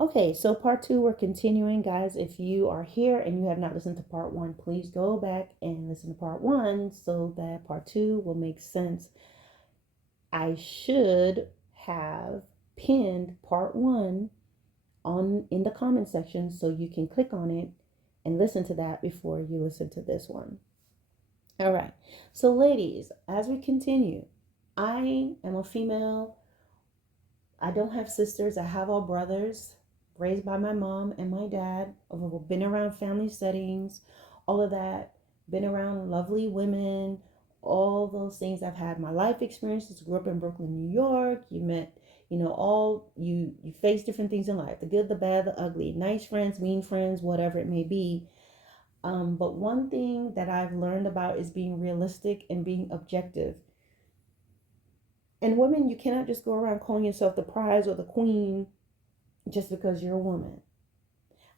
Okay, so part two, we're continuing, guys. If you are here and you have not listened to part one, please go back and listen to part one so that part two will make sense. I should have pinned part one on in the comment section so you can click on it and listen to that before you listen to this one. All right. So, ladies, as we continue, I am a female. I don't have sisters. I have all brothers raised by my mom and my dad. I've been around family settings, all of that. Been around lovely women, all those things. I've had my life experiences. Grew up in Brooklyn, New York. You met, all you face different things in life: the good, the bad, the ugly. Nice friends, mean friends, whatever it may be. But one thing that I've learned about is being realistic and being objective. And women, you cannot just go around calling yourself the prize or the queen just because you're a woman.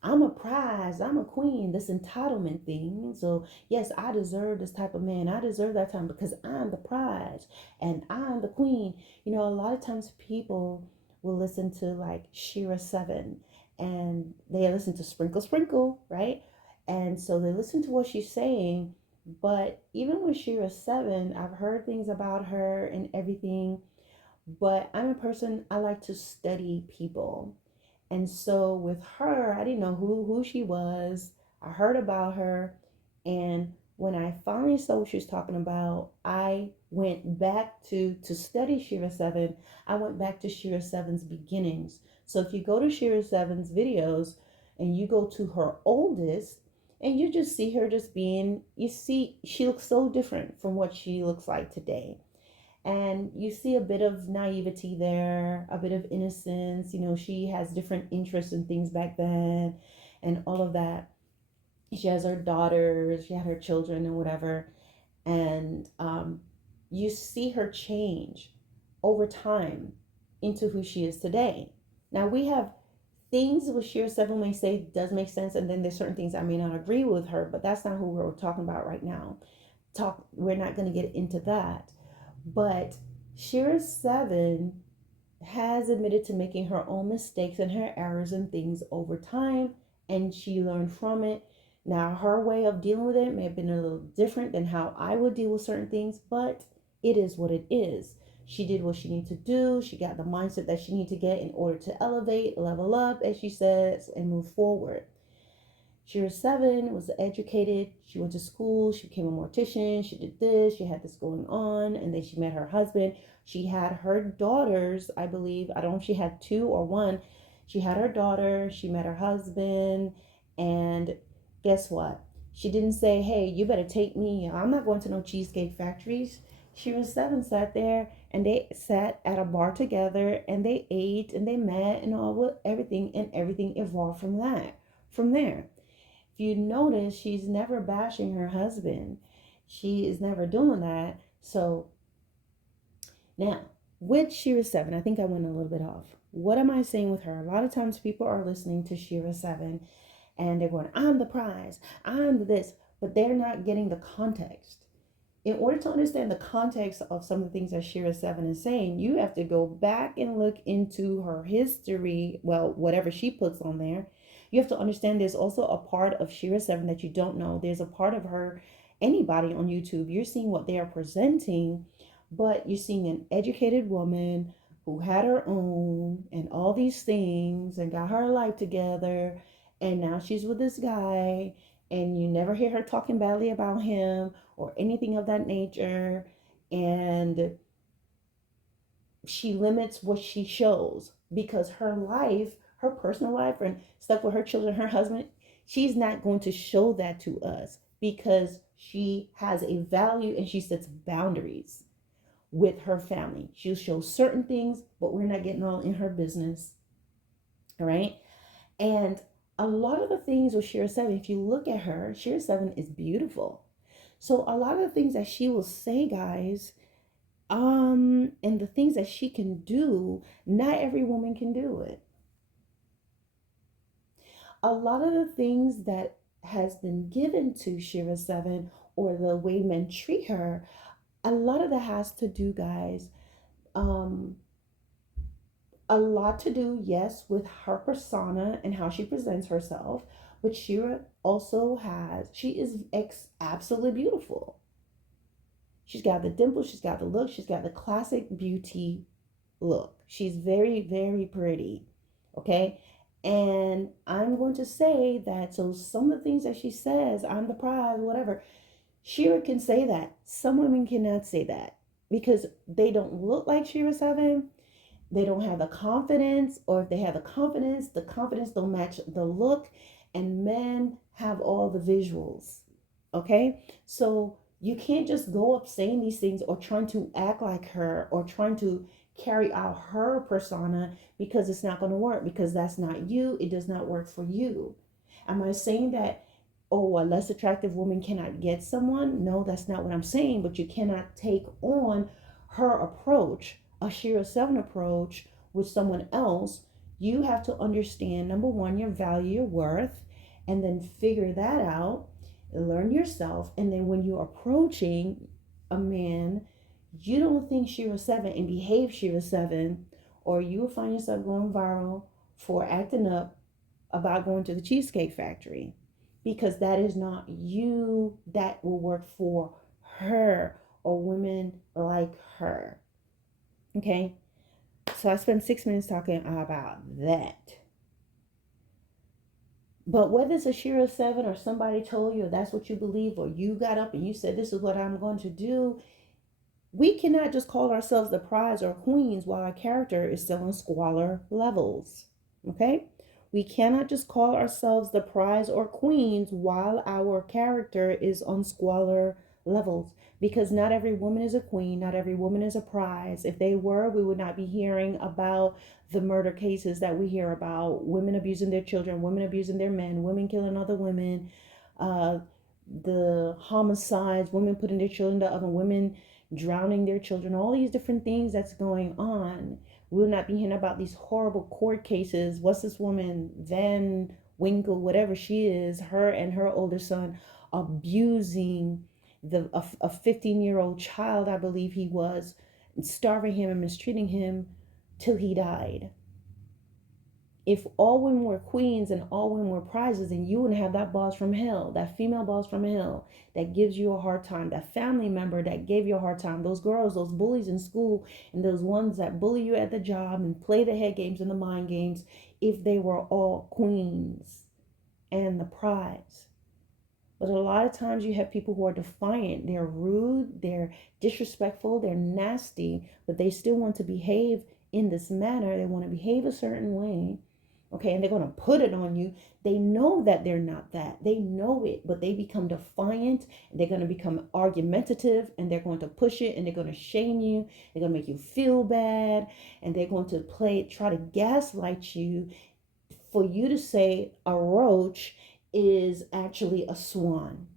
I'm a prize, I'm a queen, this entitlement thing. So, yes, I deserve this type of man. I deserve that time because I'm the prize and I'm the queen. A lot of times people will listen to like Shira Seven and they listen to Sprinkle Sprinkle, right? And so they listen to what she's saying. But even with Shira Seven, I've heard things about her and everything. But I'm a person, I like to study people. And so with her, I didn't know who she was. I heard about her. And when I finally saw what she was talking about, I went back to study Shira Seven. I went back to Shira Seven's beginnings. So if you go to Shira Seven's videos and you go to her oldest, and you just see her just being, you see, she looks so different from what she looks like today. And you see a bit of naivety there, a bit of innocence. She has different interests and things back then and all of that. She has her daughters, she had her children and whatever. And you see her change over time into who she is today. Now, we have things with Shira Seven may say does make sense, and then there's certain things I may not agree with her, but that's not who we're talking about right now. We're not going to get into that. But Shira Seven has admitted to making her own mistakes and her errors and things over time, and she learned from it. Now, her way of dealing with it may have been a little different than how I would deal with certain things, but it is what it is. She did what she needed to do. She got the mindset that she needed to get in order to elevate, level up, as she says, and move forward. She was 7, was educated. She went to school. She became a mortician. She did this. She had this going on. And then she met her husband. She had her daughters, I believe. I don't know if she had 2 or 1. She had her daughter. She met her husband. And guess what? She didn't say, hey, you better take me. I'm not going to no cheesecake factories. She was 7, sat there, and they sat at a bar together, and they ate, and they met, and all with everything, and everything evolved from that. From there, if you notice, she's never bashing her husband. She is never doing that. So now, with Shira 7, I think I went a little bit off. What am I saying with her? A lot of times people are listening to Shira 7 and they're going, I'm the prize, I'm this, but they're not getting the context. In order to understand the context of some of the things that Shira 7 is saying, you have to go back and look into her history, well, whatever she puts on there. You have to understand there's also a part of Shira 7 that you don't know. There's a part of her, anybody on YouTube, you're seeing what they are presenting, but you're seeing an educated woman who had her own and all these things and got her life together. And now she's with this guy, and you never hear her talking badly about him or anything of that nature. And she limits what she shows because her life, her personal life, and stuff with her children, her husband, she's not going to show that to us because she has a value and she sets boundaries with her family. She'll show certain things, but we're not getting all in her business. All right. And a lot of the things with Shira 7, if you look at her, Shira 7 is beautiful. So a lot of the things that she will say, guys, and the things that she can do, not every woman can do it. A lot of the things that has been given to Shira 7 or the way men treat her, a lot of that has to do, guys, um, a lot to do, yes, with her persona and how she presents herself. But Shira also she is absolutely beautiful. She's got the dimple, she's got the look, she's got the classic beauty look. She's very, very pretty. Okay. And I'm going to say that, so some of the things that she says, I'm the prize, whatever, Shira can say that. Some women cannot say that because they don't look like Shira 7. They don't have the confidence, or if they have the confidence don't match the look, and men have all the visuals. Okay? So you can't just go up saying these things or trying to act like her or trying to carry out her persona, because it's not going to work, because that's not you. It does not work for you. Am I saying that, oh, a less attractive woman cannot get someone? No, that's not what I'm saying. But you cannot take on her approach, a Shira 7 approach, with someone else. You have to understand, number one, your value, your worth, and then figure that out, learn yourself. And then when you're approaching a man, you don't think Shira 7 and behave Shira 7, or you will find yourself going viral for acting up about going to the Cheesecake Factory, because that is not you. That will work for her or women like her. Okay, so I spent 6 minutes talking about that. But whether it's a Shira 7 or somebody told you that's what you believe, or you got up and you said this is what I'm going to do, we cannot just call ourselves the prize or queens while our character is still on squalor levels. Okay? We cannot just call ourselves the prize or queens while our character is on squalor levels, because not every woman is a queen, not every woman is a prize. If they were, we would not be hearing about the murder cases that we hear about: women abusing their children, women abusing their men, women killing other women, the homicides, women putting their children to oven, women drowning their children, all these different things that's going on. We'll not be hearing about these horrible court cases. What's this woman, Van Winkle, whatever she is, her and her older son abusing a 15-year-old child, I believe he was, starving him and mistreating him till he died. If all women were queens and all women were prizes, then you wouldn't have that boss from hell, that female boss from hell that gives you a hard time, that family member that gave you a hard time, those girls, those bullies in school, and those ones that bully you at the job and play the head games and the mind games, if they were all queens and the prize. But a lot of times you have people who are defiant, they're rude, they're disrespectful, they're nasty, but they still want to behave in this manner. They want to behave a certain way. Okay, and they're going to put it on you. They know that they're not that. They know it, but they become defiant. They're going to become argumentative, and they're going to push it, and they're going to shame you. They're going to make you feel bad, and they're going to try to gaslight you for you to say a roach is actually a swan.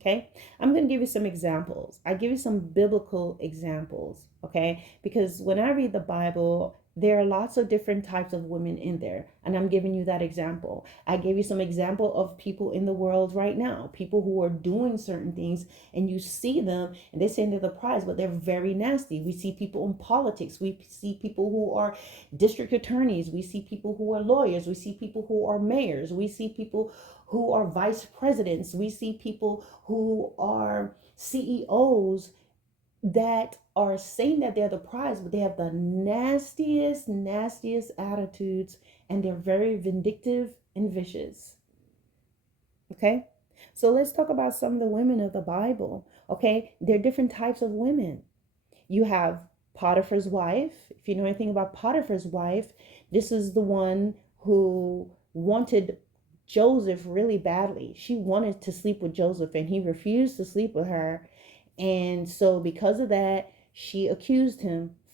Okay, I'm going to give you some examples. I give you some biblical examples, okay? Because when I read the Bible, there are lots of different types of women in there, and I'm giving you that example. I gave you some example of people in the world right now, people who are doing certain things, and you see them, and they say they're the prize, but they're very nasty. We see people in politics. We see people who are district attorneys. We see people who are lawyers. We see people who are mayors. We see people who are vice presidents. We see people who are CEOs that are saying that they're the prize, but they have the nastiest, nastiest attitudes, and they're very vindictive and vicious. Okay? So let's talk about some of the women of the Bible. Okay? There are different types of women. You have Potiphar's wife. If you know anything about Potiphar's wife, this is the one who wanted Joseph really badly. She wanted to sleep with Joseph, and he refused to sleep with her. And so because of that, she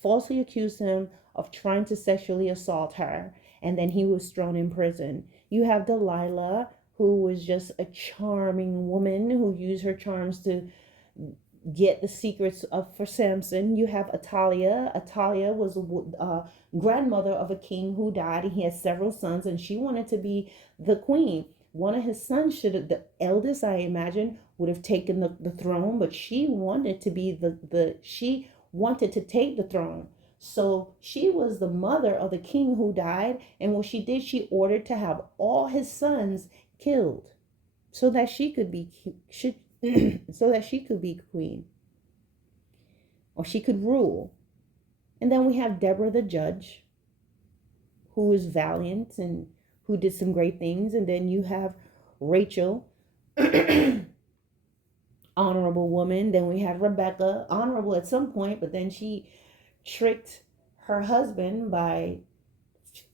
falsely accused him of trying to sexually assault her. And then he was thrown in prison. You have Delilah, who was just a charming woman who used her charms to get the secrets of for Samson. You have Atalia. Atalia was grandmother of a king who died, and he had several sons, and she wanted to be the queen. One of his sons should have, the eldest, I imagine, would have taken the throne, but she wanted to be she wanted to take the throne. So she was the mother of the king who died, and what she did, she ordered to have all his sons killed so that she could be should so that she could be queen, or she could rule. And then we have Deborah the judge, who is valiant and who did some great things. And then you have Rachel, honorable woman. Then we have Rebecca, honorable at some point, but then she tricked her husband by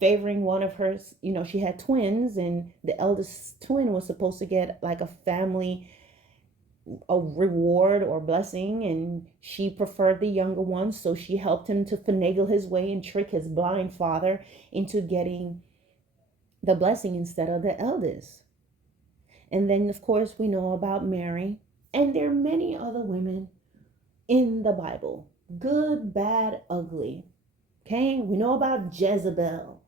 favoring one of her, she had twins, and the eldest twin was supposed to get like a reward or blessing, and she preferred the younger one, so she helped him to finagle his way and trick his blind father into getting the blessing instead of the eldest. And then of course we know about Mary, and there are many other women in the Bible, good, bad, ugly. Okay, we know about Jezebel.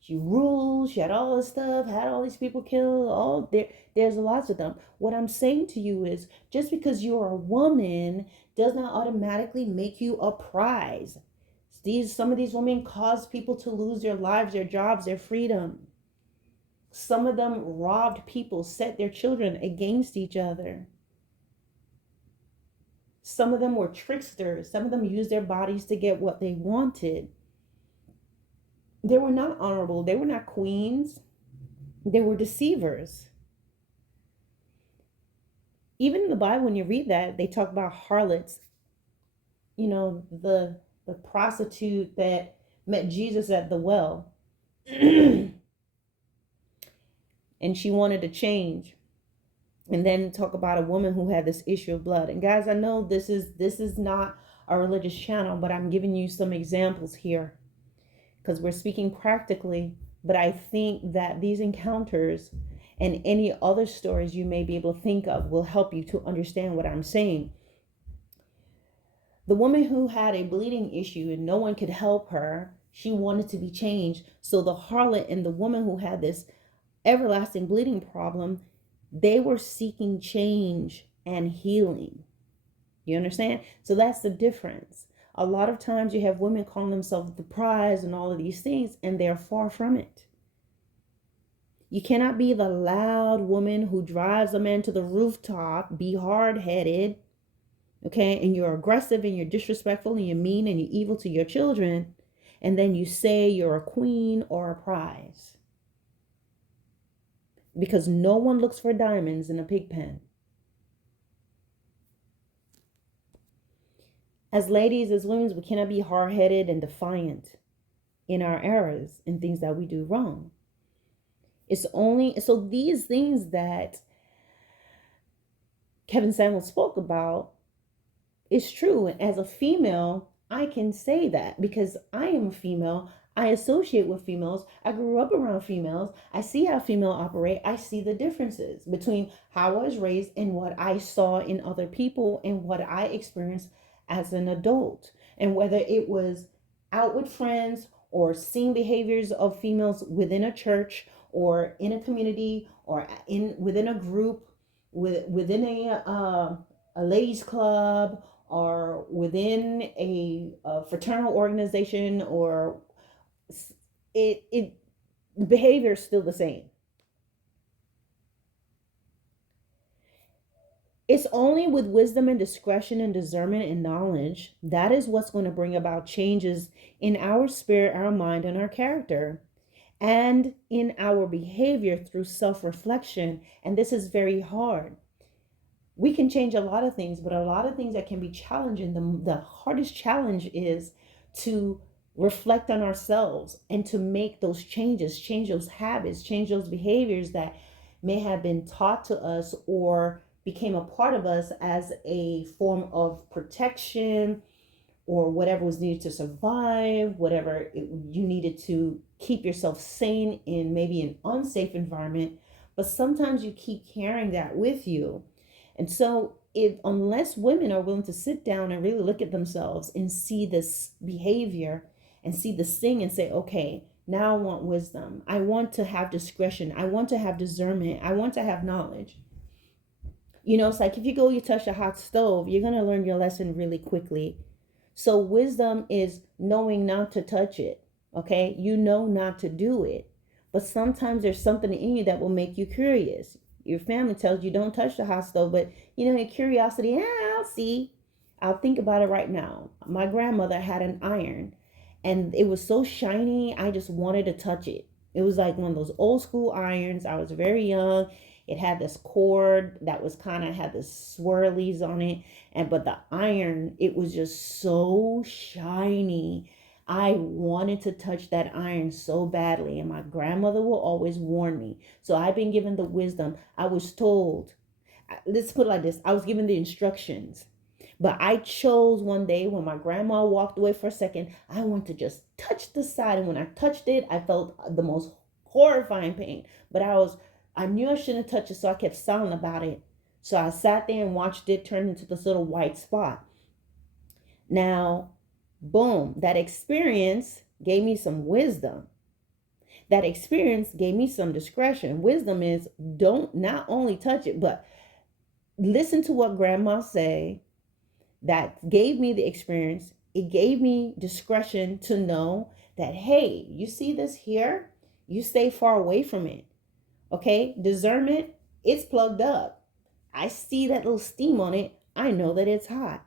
She ruled, she had all this stuff, had all these people killed, there's lots of them. What I'm saying to you is, just because you're a woman does not automatically make you a prize. Some of these women cause people to lose their lives, their jobs, their freedom. Some of them robbed people, set their children against each other. Some of them were tricksters. Some of them used their bodies to get what they wanted. They were not honorable. They were not queens. They were deceivers. Even in the Bible, when you read that, they talk about harlots. The prostitute that met Jesus at the well. And she wanted to change. And then talk about a woman who had this issue of blood. And guys, I know this is not a religious channel, but I'm giving you some examples here, because we're speaking practically. But I think that these encounters and any other stories you may be able to think of will help you to understand what I'm saying. The woman who had a bleeding issue and no one could help her, she wanted to be changed. So the harlot and the woman who had this everlasting bleeding problem, they were seeking change and healing. You understand? So that's the difference. A lot of times you have women calling themselves the prize and all of these things, and they're far from it. You cannot be the loud woman who drives a man to the rooftop, be hard-headed, okay, and you're aggressive and you're disrespectful and you're mean and you're evil to your children, and then you say you're a queen or a prize. Because no one looks for diamonds in a pig pen. As ladies, as women, we cannot be hard-headed and defiant in our errors and things that we do wrong. It's only, so these things that Kevin Samuel spoke about is true. And as a female, I can say that because I am a female. I associate with females. I grew up around females. I see how females operate. I see the differences between how I was raised and what I saw in other people and what I experienced as an adult. And whether it was out with friends or seeing behaviors of females within a church or in a community or within a group, within a ladies club, or within a fraternal organization, or the behavior is still the same. It's only with wisdom and discretion and discernment and knowledge that is what's going to bring about changes in our spirit, our mind, and our character, and in our behavior through self-reflection. And this is very hard. We can change a lot of things, but a lot of things that can be challenging, the hardest challenge is to reflect on ourselves and to make those changes, change those habits, change those behaviors that may have been taught to us or became a part of us as a form of protection, or whatever was needed to survive, you needed to keep yourself sane in maybe an unsafe environment. But sometimes you keep carrying that with you. And so if unless women are willing to sit down and really look at themselves and see this behavior and see this thing and say, okay, now I want wisdom. I want to have discretion. I want to have discernment. I want to have knowledge. It's like if you touch a hot stove, you're going to learn your lesson really quickly. So wisdom is knowing not to touch it. Okay. You know not to do it. But sometimes there's something in you that will make you curious. Your family tells you don't touch the hot stove, but your curiosity, I'll see. I'll think about it right now. My grandmother had an iron and it was so shiny, I just wanted to touch it. It was like one of those old school irons. I was very young. It had this cord that was kind of had the swirlies on it, but the iron, it was just so shiny. I wanted to touch that iron so badly, and my grandmother will always warn me. So I've been given the wisdom. I was told, let's put it like this, I was given the instructions. But I chose one day when my grandma walked away for a second, I wanted to just touch the side. And when I touched it, I felt the most horrifying pain. But I knew I shouldn't touch it, so I kept silent about it. So I sat there and watched it turn into this little white spot. Now, boom, that experience gave me some wisdom. That experience gave me some discretion. Wisdom is don't not only touch it, but listen to what grandma say. That gave me the experience. It gave me discretion to know that, hey, you see this here? You stay far away from it. Okay? Discernment, it's plugged up. I see that little steam on it. I know that it's hot.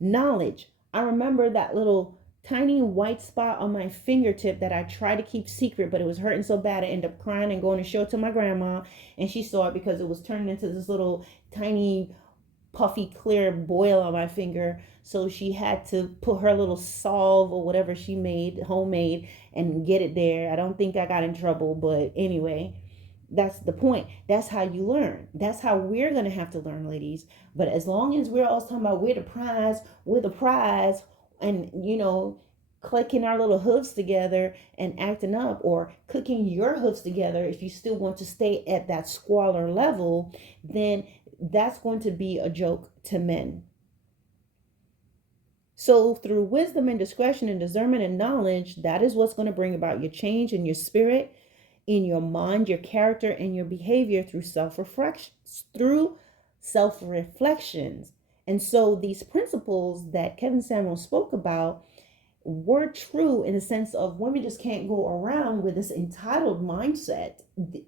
Knowledge, I remember that little tiny white spot on my fingertip that I tried to keep secret, but it was hurting so bad I ended up crying and going to show it to my grandma, and she saw it because it was turning into this little tiny puffy clear boil on my finger. So she had to put her little salve or whatever she made homemade and get it there. I don't think I got in trouble, but anyway, that's the point. That's how you learn. That's how we're going to have to learn, ladies. But as long as we're always talking about we're the prize, and clicking our little hooves together and acting up, or clicking your hooves together if you still want to stay at that squalor level, then that's going to be a joke to men. So through wisdom and discretion and discernment and knowledge, that is what's going to bring about your change in your spirit, in your mind, your character, and your behavior through self-reflections. And so these principles that Kevin Samuel spoke about were true in the sense of women just can't go around with this entitled mindset.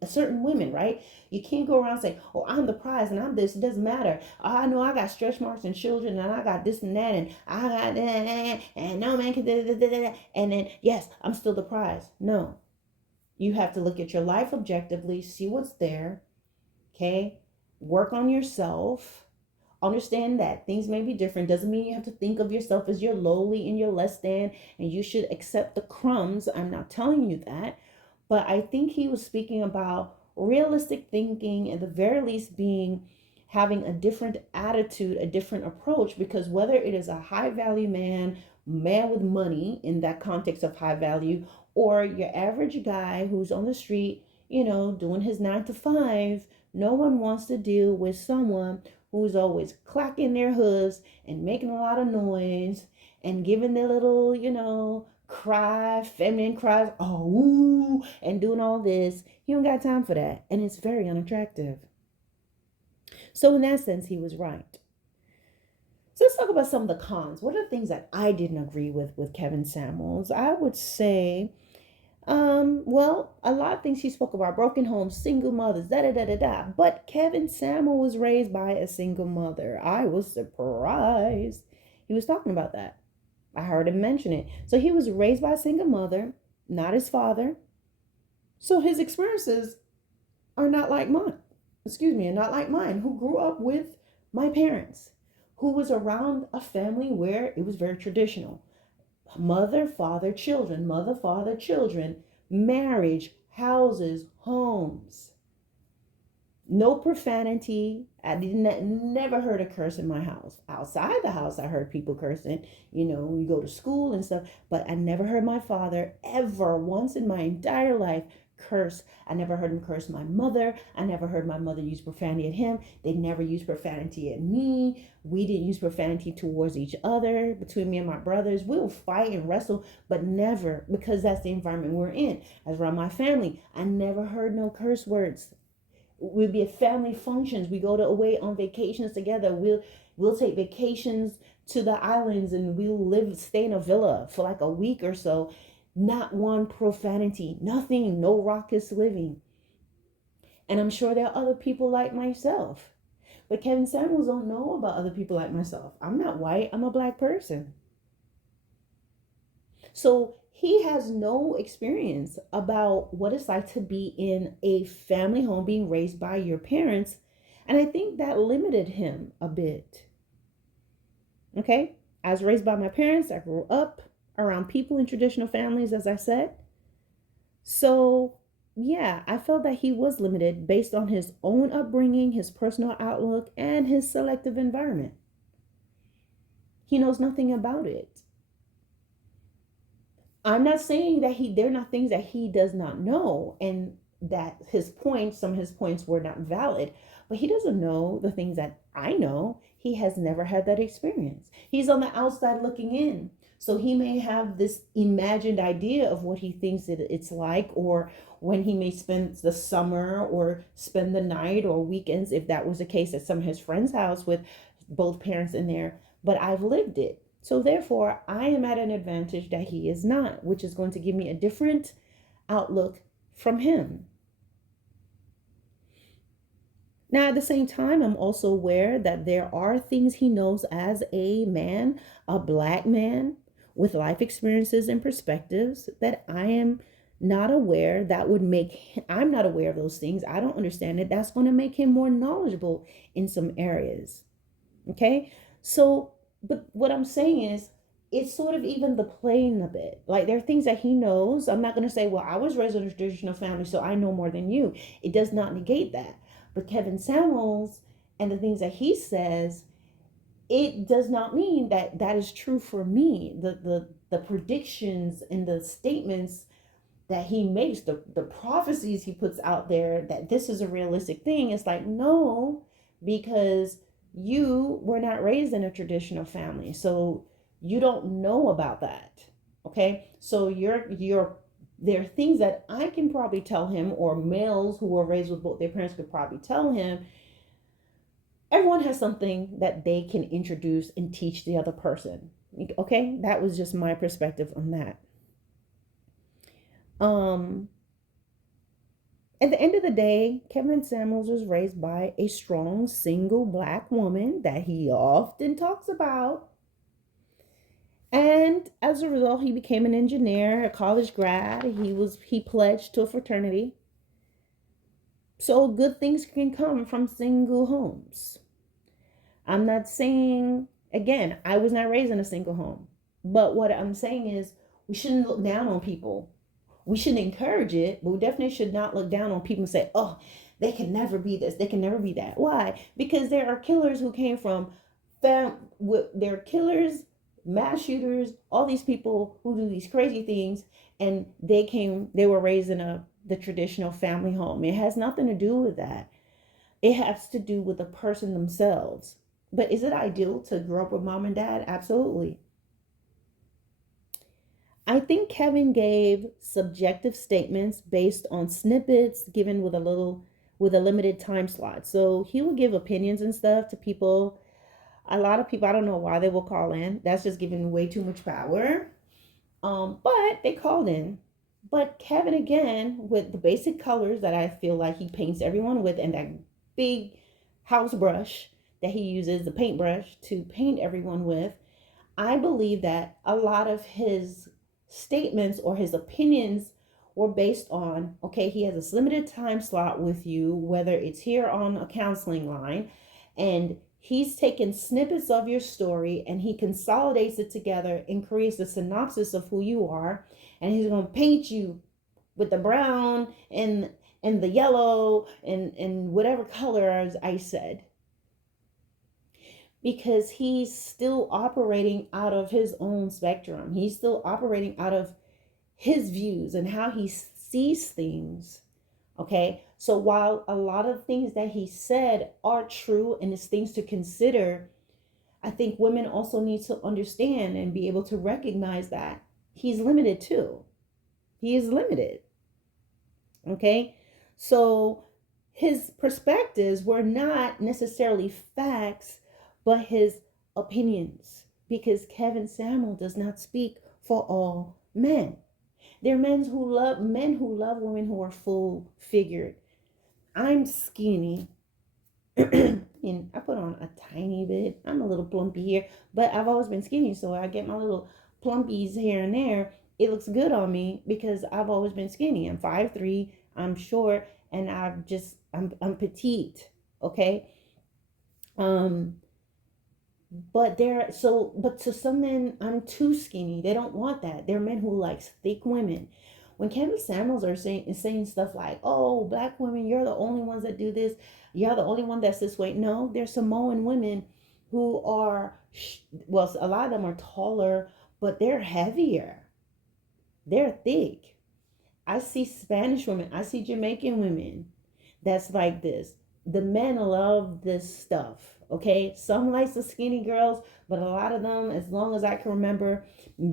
Certain women, right? You can't go around saying, oh, I'm the prize and I'm this. It doesn't matter. I know I got stretch marks and children and I got this and that and I got that and no man can and then yes, I'm still the prize. No. You have to look at your life objectively, see what's there. Okay? Work on yourself. Understand that things may be different. Doesn't mean you have to think of yourself as you're lowly and you're less than and you should accept the crumbs. I'm not telling you that. But I think he was speaking about realistic thinking, at the very least having a different attitude, a different approach, because whether it is a high value man with money in that context of high value, or your average guy who's on the street, doing his 9 to 5, no one wants to deal with someone who's always clacking their hooves and making a lot of noise and giving their little, feminine cries, oh, ooh, and doing all this. You don't got time for that. And it's very unattractive. So in that sense, he was right. So let's talk about some of the cons. What are the things that I didn't agree with Kevin Samuels? I would say, well, a lot of things he spoke about: broken homes, single mothers, da da da da da. But Kevin Samuel was raised by a single mother. I was surprised he was talking about that. I heard him mention it. So he was raised by a single mother, not his father. So his experiences are not like mine. Not like mine, who grew up with my parents, who was around a family where it was very traditional. Mother, father, children, marriage, houses, homes. No profanity. I never heard a curse in my house. Outside the house, I heard people cursing. You go to school and stuff, but I never heard my father ever once in my entire life curse. I never heard him curse my mother. I never heard my mother use profanity at him. They never used profanity at me. We didn't use profanity towards each other. Between me and my brothers, we'll fight and wrestle, but never, because that's the environment we're in. As around my family, I never heard no curse words. We'll be at family functions. We go away on vacations together. We'll take vacations to the islands, and we'll stay in a villa for like a week or so. Not one profanity, nothing, no raucous living. And I'm sure there are other people like myself. But Kevin Samuels don't know about other people like myself. I'm not white, I'm a black person. So he has no experience about what it's like to be in a family home being raised by your parents. And I think that limited him a bit. Okay? I was raised by my parents. I grew up around people in traditional families, as I said. So, yeah, I felt that he was limited based on his own upbringing, his personal outlook, and his selective environment. He knows nothing about it. I'm not saying that there are not things that he does not know and that some of his points were not valid, but he doesn't know the things that I know. He has never had that experience. He's on the outside looking in. So he may have this imagined idea of what he thinks it's like, or when he may spend the summer or spend the night or weekends, if that was the case at some of his friends' house with both parents in there. But I've lived it. So therefore, I am at an advantage that he is not, which is going to give me a different outlook from him. Now, at the same time, I'm also aware that there are things he knows as a man, a black man, with life experiences and perspectives that I am not aware I'm not aware of those things. I don't understand it. That's going to make him more knowledgeable in some areas. Okay. So, but what I'm saying is, it's sort of even the playing a bit. Like there are things that he knows. I'm not going to say, well, I was raised in a traditional family, so I know more than you. It does not negate that. But Kevin Samuels and the things that he says, it does not mean that that is true for me. The predictions and the statements that he makes, the prophecies he puts out there that this is a realistic thing, it's like, no, because you were not raised in a traditional family. So you don't know about that. Okay. So there are things that I can probably tell him, or males who were raised with both their parents could probably tell him. Everyone has something that they can introduce and teach the other person. Okay, that was just my perspective on that. At the end of the day, Kevin Samuels was raised by a strong single black woman that he often talks about. And as a result, he became an engineer, a college grad. He pledged to a fraternity. So good things can come from single homes. I'm not saying, again, I was not raised in a single home. But what I'm saying is we shouldn't look down on people. We shouldn't encourage it, but we definitely should not look down on people and say, oh, they can never be this, they can never be that. Why? Because there are killers who came from there are killers, mass shooters, all these people who do these crazy things, and they were raised in the traditional family home. It has nothing to do with that. It has to do with the person themselves. But is it ideal to grow up with mom and dad? Absolutely. I think Kevin gave subjective statements based on snippets given with a limited time slot. So he will give opinions and stuff to people. A lot of people, I don't know why they will call in. That's just giving way too much power. But they called in. But Kevin, again, with the basic colors that I feel like he paints everyone with, and that big house brush that he uses, the paintbrush, to paint everyone with, I believe that a lot of his statements or his opinions were based on, okay, he has this limited time slot with you, whether it's here on a counseling line, and he's taken snippets of your story and he consolidates it together and creates a synopsis of who you are, and he's going to paint you with the brown and the yellow and whatever colors I said, because he's still operating out of his own spectrum. He's still operating out of his views and how he sees things. Okay. So while a lot of things that he said are true and it's things to consider, I think women also need to understand and be able to recognize that he's limited too. He is limited. Okay. So his perspectives were not necessarily facts, but his opinions, because Kevin Samuel does not speak for all men. There are men who love women who are full figured. I'm skinny. And I put on a tiny bit. I'm a little plumpy here, but I've always been skinny, so I get my little plumpies here and there. It looks good on me because I've always been skinny. I'm 5'3", I'm short, and I'm petite. Okay. Um, but to some men, I'm too skinny. They don't want that. There are men who like thick women. When Kevin Samuels is saying stuff like, "Oh, black women, you're the only ones that do this. You're the only one that's this way." No, there's Samoan women who are, well, a lot of them are taller, but they're heavier. They're thick. I see Spanish women. I see Jamaican women that's like this. The men love this stuff. Okay, some like the skinny girls, but a lot of them, as long as I can remember,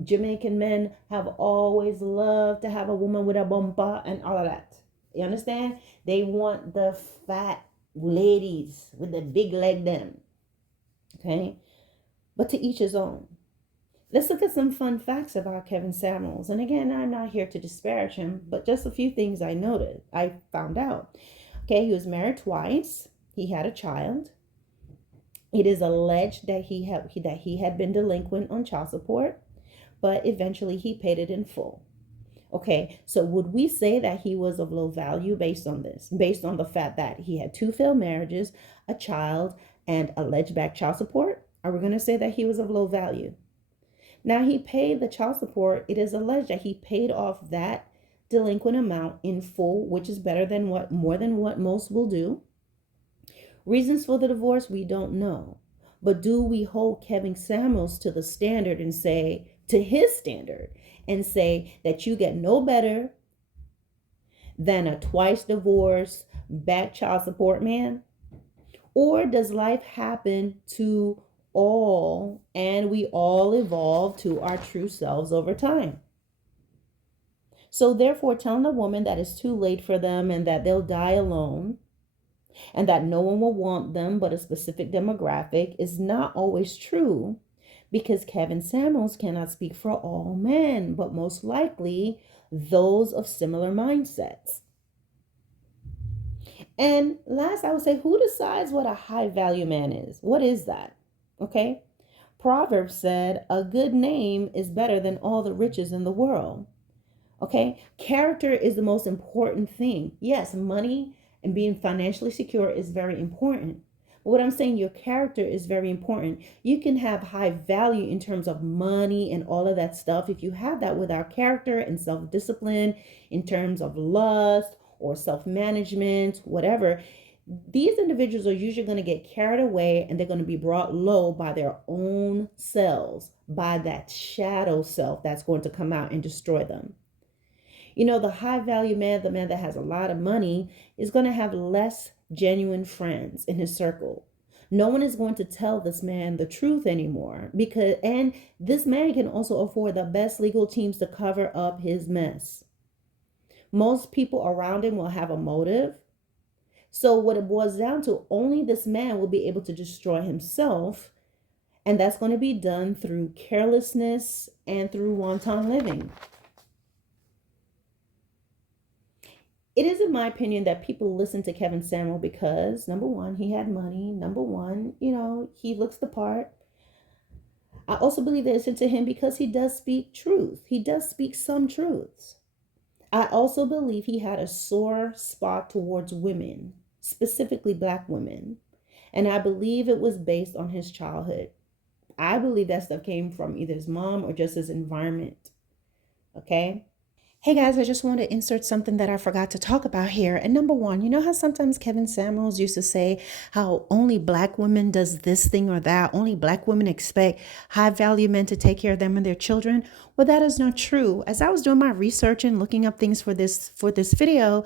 Jamaican men have always loved to have a woman with a bumper and all of that. You understand? They want the fat ladies with the big leg them. Okay, but to each his own. Let's look at some fun facts about Kevin Samuels. And again, I'm not here to disparage him, but just a few things I found out. Okay, he was married twice. He had a child. It is alleged that he had been delinquent on child support, but eventually he paid it in full. Okay, so would we say that he was of low value based on this? Based on the fact that he had two failed marriages, a child, and alleged back child support? Are we going to say that he was of low value? Now, he paid the child support. It is alleged that he paid off that delinquent amount in full, which is more than what most will do. Reasons for the divorce, we don't know. But do we hold Kevin Samuels to the standard and say, to his standard, and say that you get no better than a twice divorced back child support man? Or does life happen to all and we all evolve to our true selves over time? So therefore, telling a woman that it's too late for them and that they'll die alone and that no one will want them but a specific demographic is not always true, because Kevin Samuels cannot speak for all men, but most likely those of similar mindsets. And last, I would say, who decides what a high value man is? What is that? Okay. Proverbs said, a good name is better than all the riches in the world. Okay. Character is the most important thing. Yes, money and being financially secure is very important. But what I'm saying, your character is very important. You can have high value in terms of money and all of that stuff. If you have that without character and self-discipline, in terms of lust or self-management, whatever, these individuals are usually going to get carried away and they're going to be brought low by their own selves, by that shadow self that's going to come out and destroy them. You know, the high value man, the man that has a lot of money, is going to have less genuine friends in his circle. No one is going to tell this man the truth anymore, and this man can also afford the best legal teams to cover up his mess. Most people around him will have a motive. So what it boils down to, only this man will be able to destroy himself. And that's going to be done through carelessness and through wanton living. It is, in my opinion, that people listen to Kevin Samuel because, number one, he had money. Number one, he looks the part. I also believe they listen to him because he does speak truth. He does speak some truths. I also believe he had a sore spot towards women, specifically black women. And I believe it was based on his childhood. I believe that stuff came from either his mom or just his environment. Okay? Hey guys, I just want to insert something that I forgot to talk about here. And number one, you know how sometimes Kevin Samuels used to say how only black women does this thing or that, only black women expect high value men to take care of them and their children? Well, that is not true. As I was doing my research and looking up things for this video,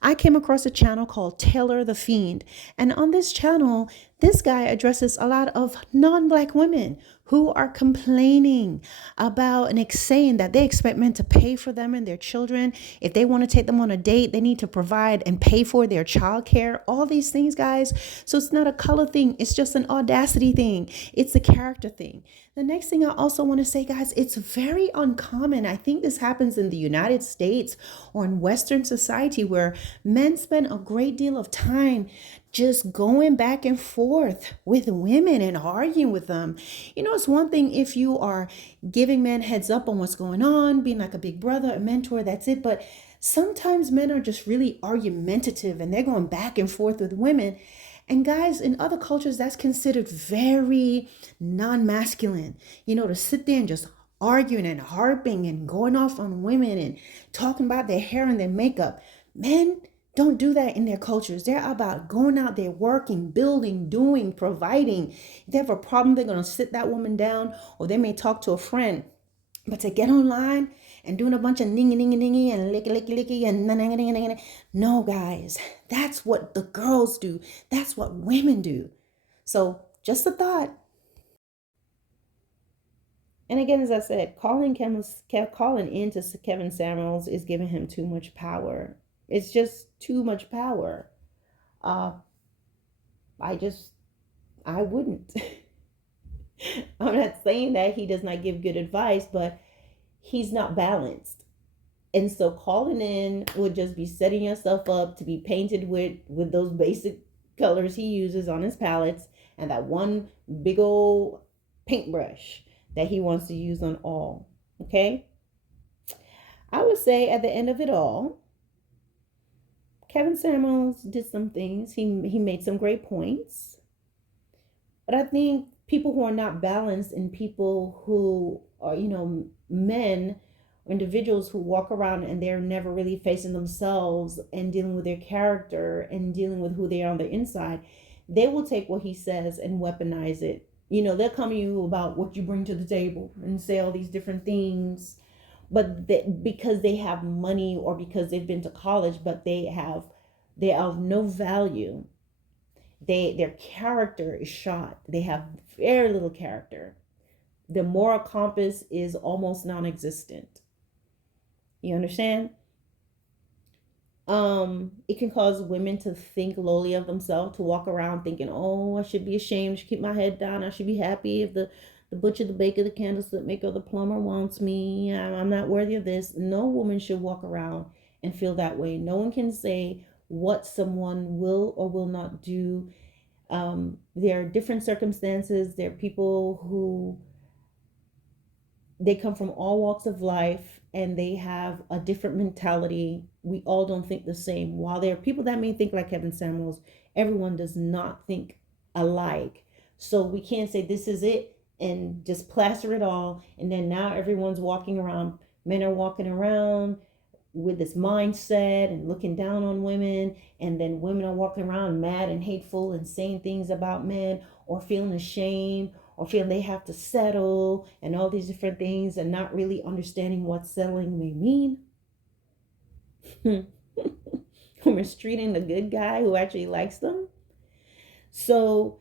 I came across a channel called Taylor the Fiend. And on this channel, this guy addresses a lot of non-black women who are complaining about and saying that they expect men to pay for them and their children. If they want to take them on a date, they need to provide and pay for their child care. All these things, guys. So it's not a color thing. It's just an audacity thing. It's a character thing. The next thing I also want to say, guys, it's very uncommon. I think this happens in the United States or in Western society where men spend a great deal of time just going back and forth with women and arguing with them. You know, it's one thing if you are giving men heads up on what's going on, being like a big brother, a mentor, that's it. But sometimes men are just really argumentative and they're going back and forth with women. And guys, in other cultures, that's considered very non-masculine, you know, to sit there and just arguing and harping and going off on women and talking about their hair and their makeup. Men don't do that in their cultures. They're about going out there, working, building, doing, providing. If they have a problem, they're going to sit that woman down, or they may talk to a friend. But to get online and doing a bunch of ningy ningy ningy and licky licky licky and no, guys, that's what the girls do. That's what women do. So just a thought. And again, as I said, calling into Kevin Samuels is giving him too much power. It's just too much power. Uh, I wouldn't. I'm not saying that he does not give good advice, but he's not balanced. And so calling in would just be setting yourself up to be painted with those basic colors he uses on his palettes and that one big old paintbrush that he wants to use on all. Okay? I would say at the end of it all, Kevin Samuels did some things. He made some great points. But I think people who are not balanced and people who are, you know, men or individuals who walk around and they're never really facing themselves and dealing with their character and dealing with who they are on the inside, they will take what he says and weaponize it. You know, they'll come to you about what you bring to the table and say all these different things, but because they have money or because they've been to college, but they are of no value. Their character is shot. They have very little character. The moral compass is almost non-existent. You understand? It can cause women to think lowly of themselves, to walk around thinking, oh, I should be ashamed, I should keep my head down, I should be happy if the butcher, the baker, the candlestick maker, the plumber wants me. I'm not worthy of this. No woman should walk around and feel that way. No one can say what someone will or will not do. There are different circumstances. There are people who they come from all walks of life and they have a different mentality. We all don't think the same. While there are people that may think like Kevin Samuels, everyone does not think alike. So we can't say this is it and just plaster it all. And then now everyone's walking around, men are walking around with this mindset and looking down on women, and then women are walking around mad and hateful and saying things about men or feeling ashamed or feeling they have to settle and all these different things and not really understanding what settling may mean. Or mistreating the good guy who actually likes them. So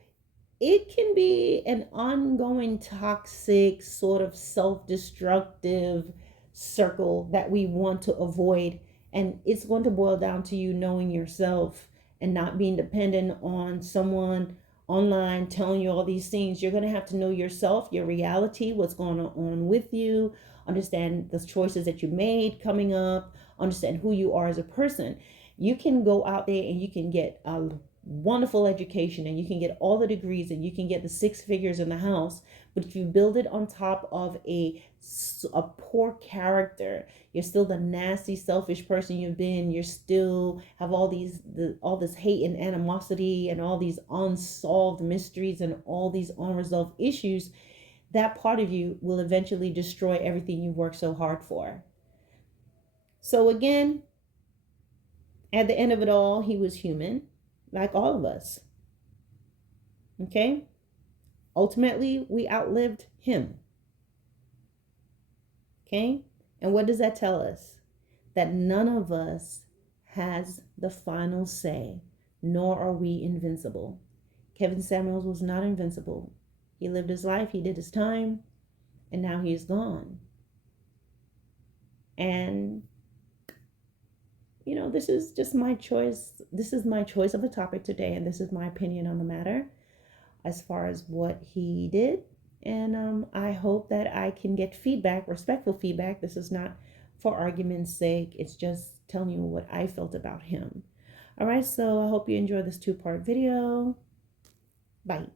it can be an ongoing toxic sort of self-destructive circle that we want to avoid, and it's going to boil down to you knowing yourself and not being dependent on someone online telling you all these things. You're going to have to know yourself, your reality, what's going on with you, understand the choices that you made coming up, understand who you are as a person. You can go out there and you can get a wonderful education and you can get all the degrees and you can get the 6 figures in the house, but if you build it on top of a poor character, you're still the nasty selfish person you've been. You're still have all this hate and animosity and all these unsolved mysteries and all these unresolved issues. That part of you will eventually destroy everything you worked so hard for. So again, at the end of it all, he was human like all of us. Okay? Ultimately, we outlived him. Okay? And what does that tell us? That none of us has the final say, nor are we invincible. Kevin Samuels was not invincible. He lived his life, he did his time, and now he is gone. And this is just my choice. This is my choice of a topic today, and this is my opinion on the matter as far as what he did. And I hope that I can get feedback, respectful feedback. This is not for argument's sake, it's just telling you what I felt about him. All right, so I hope you enjoy this 2-part video. Bye.